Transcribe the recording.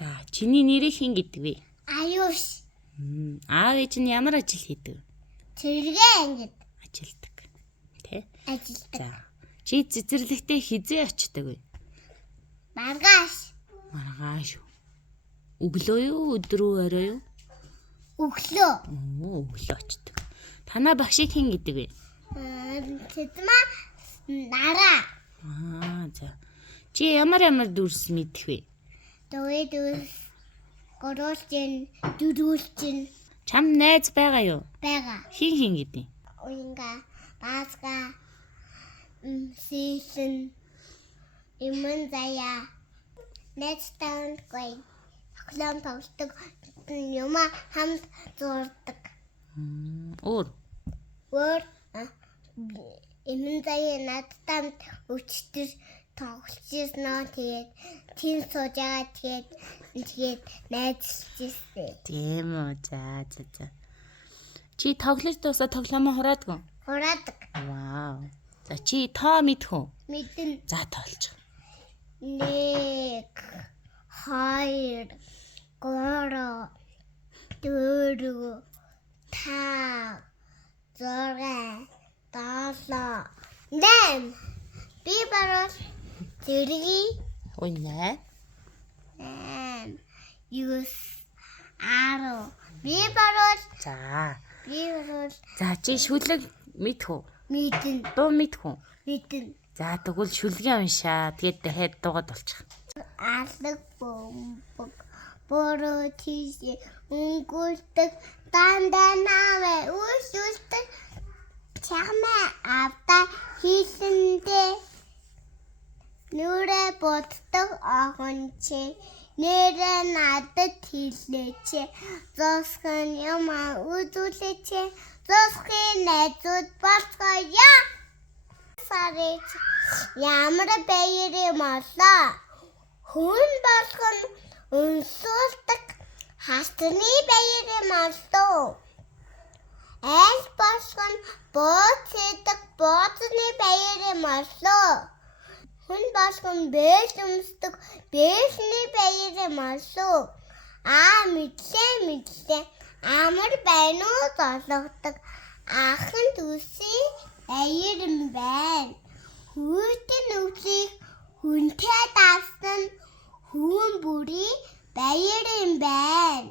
За, чиний нэрийг хэн гэдэг вэ? Аюуш. Аав ээж нь ямар ажил хийдэг? Цэргээ ангид Ажилдаг. Тэ? ажилдаг. За. Чи цэцэрлэгтээ хизээ очдөг вэ? Маргааш. Маргааш. Өглөө юу, өдөр үү, орой юу? Өглөө. Өглөө очдөг. Танаа багшийг хэн гэдэг вэ? Тэдмээ нараа. За. Чи ямар дүрс мэдэх вэ? Дөөдөөс гөрүүлчин, дөрүүлчин Чам найз байгаа юу? байгаа. Хин гэдэг? Уянга, баска, сийсэн, имэн заяа, нэстан гой, хлам тавтаг, юма хамт зурдаг. Өөр. Имэн заяа надтай өчтөр тоглолцсон тэгээд тийм сууж байгаа тэгээд найзлжсэн. Тийм үү. За. Чи тоглож дуусаа тоглоомоо хураадгүй? Хураадаг. Вау. За чи тоо мэдэх үү? Мэдэн. За тоолж. 1 2 3 4 5 6 7 8 би баруул зэрэг Ой нэ. 8 9 10 би баруул За чи шүлэг мэдэх үү? мэдэн Дуу мэдэх үү? мэдэн За тэгвэл шүлгээ уншаа. Тэгээд дахиад дуугаад болчих. алдаг бомбог бороо тийш өнгөлдөг дандаа навэ үсүлдэг чамаа авда хийсэндээ нүрэ боддог ахонче нэрэ надад хэлээч зосхон яма үзүүлээч зосхийн найзууд болцгоё сарэж ямар баяр молоо хүн болгон өнсөлдөг хасны баяр молоо аль болгон бооцдог бооцны баяр молоо хүн болгон бэл өмсдөг бэлний баяр молоо мэдлээ амар байна уу зологдог ахын төсөө баяр юм байна хүүтэн үсийг хүнтэй даасан хүн бүрий баяр юм байна.